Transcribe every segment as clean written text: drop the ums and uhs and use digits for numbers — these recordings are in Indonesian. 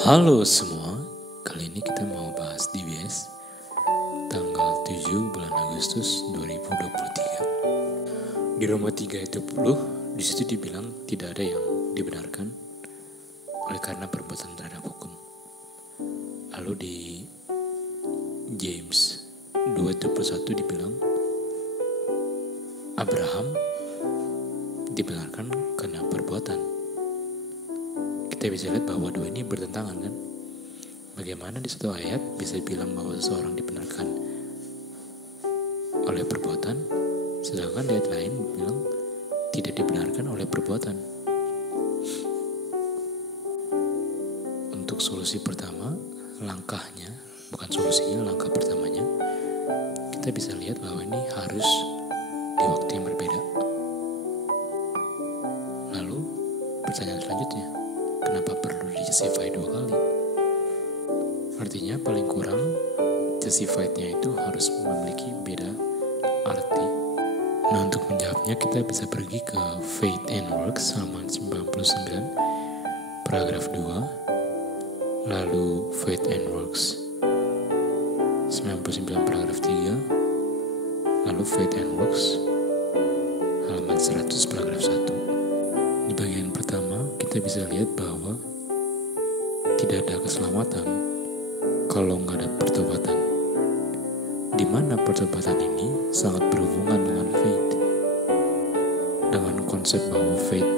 Halo semua, kali ini kita mau bahas DBS tanggal 7 bulan Agustus 2023. Di Roma 3 ayat 20, di situ dibilang tidak ada yang dibenarkan oleh karena perbuatan terhadap hukum. Lalu di James 2:21 dibilang Abraham dibenarkan karena perbuatan. Kita bisa lihat bahwa dua ini bertentangan kan? Bagaimana di satu ayat bisa bilang bahwa seseorang dibenarkan oleh perbuatan, sedangkan di ayat lain bilang tidak dibenarkan oleh perbuatan. Untuk solusi pertama, langkahnya, bukan solusinya, langkah pertamanya, kita bisa lihat bahwa ini harus di waktu yang berbeda. Lalu, pertanyaan selanjutnya, kenapa perlu di-justify 2 kali? Artinya paling kurang justified-nya itu harus memiliki beda arti. Nah, untuk menjawabnya kita bisa pergi ke Faith and Works halaman 99 paragraf 2, lalu Faith and Works 99 paragraf 3, lalu Faith and Works halaman 100 paragraf 1. Di bagian pertama, kita bisa lihat bahwa tidak ada keselamatan kalau nggak ada pertobatan. Di mana pertobatan ini sangat berhubungan dengan faith. Dengan konsep bahwa faith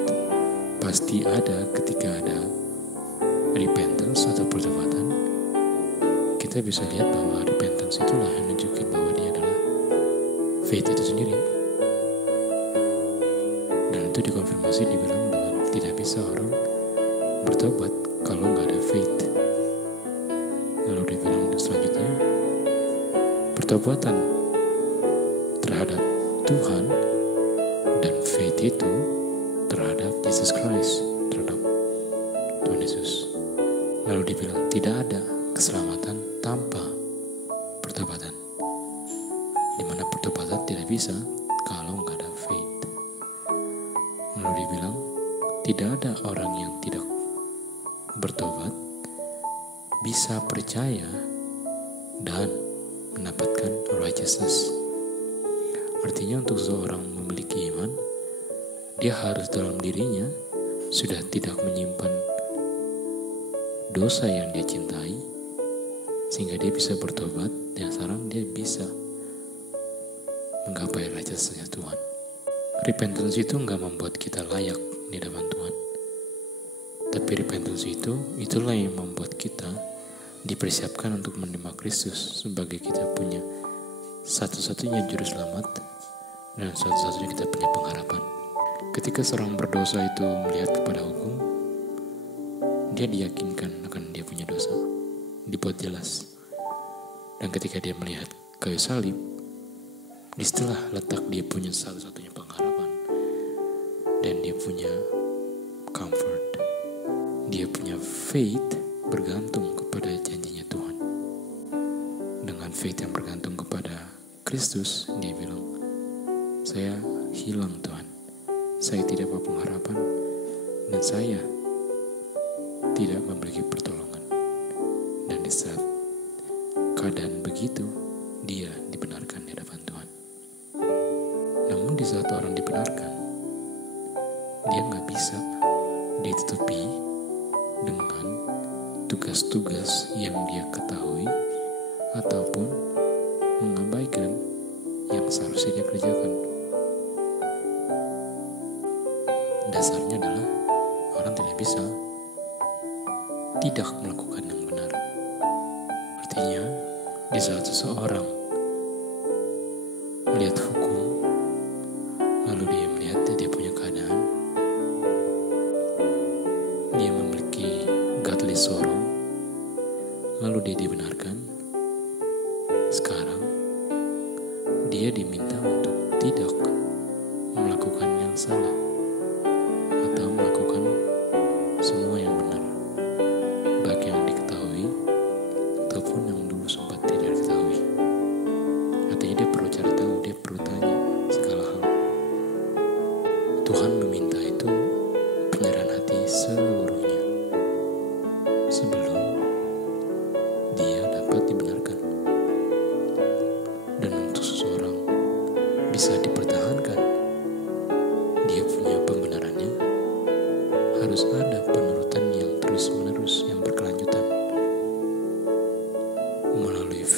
pasti ada ketika ada repentance atau pertobatan, kita bisa lihat bahwa repentance itulah yang menunjukkan bahwa dia adalah faith itu sendiri. Dan itu dikonfirmasi dibilang dengan tidak bisa orang bertobat kalau nggak ada faith. Lalu dibilang selanjutnya, pertobatan terhadap Tuhan dan faith itu terhadap Jesus Christ, terhadap Tuhan Yesus. Lalu dibilang tidak ada keselamatan tanpa pertobatan, dimana pertobatan tidak bisa kalau nggak ada faith. Lalu dibilang tidak ada orang yang tidak bertobat bisa percaya dan mendapatkan righteousness. Artinya untuk seseorang memiliki iman, dia harus dalam dirinya sudah tidak menyimpan dosa yang dia cintai, sehingga dia bisa bertobat dan sekarang dia bisa menggapai righteousness Tuhan. Repentance itu nggak membuat kita layak di hadapan Tuhan, tapi repentance itulah yang membuat kita dipersiapkan untuk menerima Kristus sebagai kita punya satu-satunya juru selamat dan satu-satunya kita punya pengharapan. Ketika seorang berdosa itu melihat kepada hukum, dia diyakinkan akan dia punya dosa, dibuat jelas. Dan ketika dia melihat kayu salib, disitulah letak dia punya satu-satunya pengharapan, dan dia punya comfort. Dia punya faith bergantung kepada janjinya Tuhan. Dengan faith yang bergantung kepada Kristus, dia bilang, saya hilang Tuhan, saya tidak punya pengharapan, dan saya tidak memiliki pertolongan. Dan di saat keadaan begitu, dia dibenarkan di hadapan Tuhan. Namun di saat orang dibenarkan, dia nggak bisa ditutupi dengan tugas-tugas yang dia ketahui ataupun mengabaikan yang seharusnya dia kerjakan. Dasarnya adalah orang tidak bisa tidak melakukan yang benar. Artinya, di saat seseorang melihat hukum, lalu dia melihat dia punya keadaan, dia memiliki godly sorrow, lalu dia dibenarkan. Sekarang dia diminta untuk tidak melakukan yang salah atau melakukan semua yang benar, baik yang diketahui ataupun yang dulu sempat tidak diketahui. Artinya dia perlu cari tahu, dia perlu tanya segala hal. Tuhan meminta itu penyerahan hati seluruhnya sebelum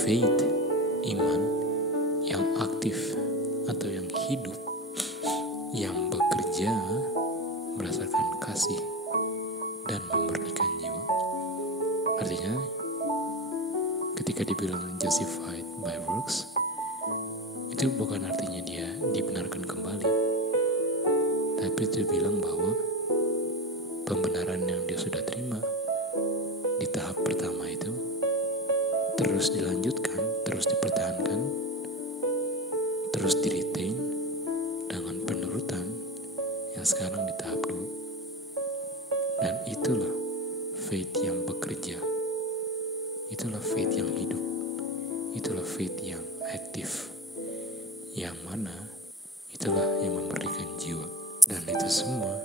faith, iman yang aktif atau yang hidup, yang bekerja berdasarkan kasih dan memurnikan jiwa. Artinya, ketika dibilang justified by works, itu bukan artinya dia dibenarkan kembali, tapi itu bilang bahwa pembenaran yang dia sudah terima di tahap pertama itu terus dilanjutkan, terus dipertahankan, terus di-retain dengan penurutan yang sekarang di tahap 2. Dan itulah faith yang bekerja, itulah faith yang hidup, itulah faith yang aktif, yang mana itulah yang memberikan jiwa. Dan itu semua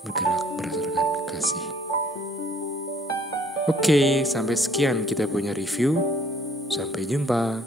bergerak berdasarkan kasih. Oke, sampai sekian kita punya review. Sampai jumpa.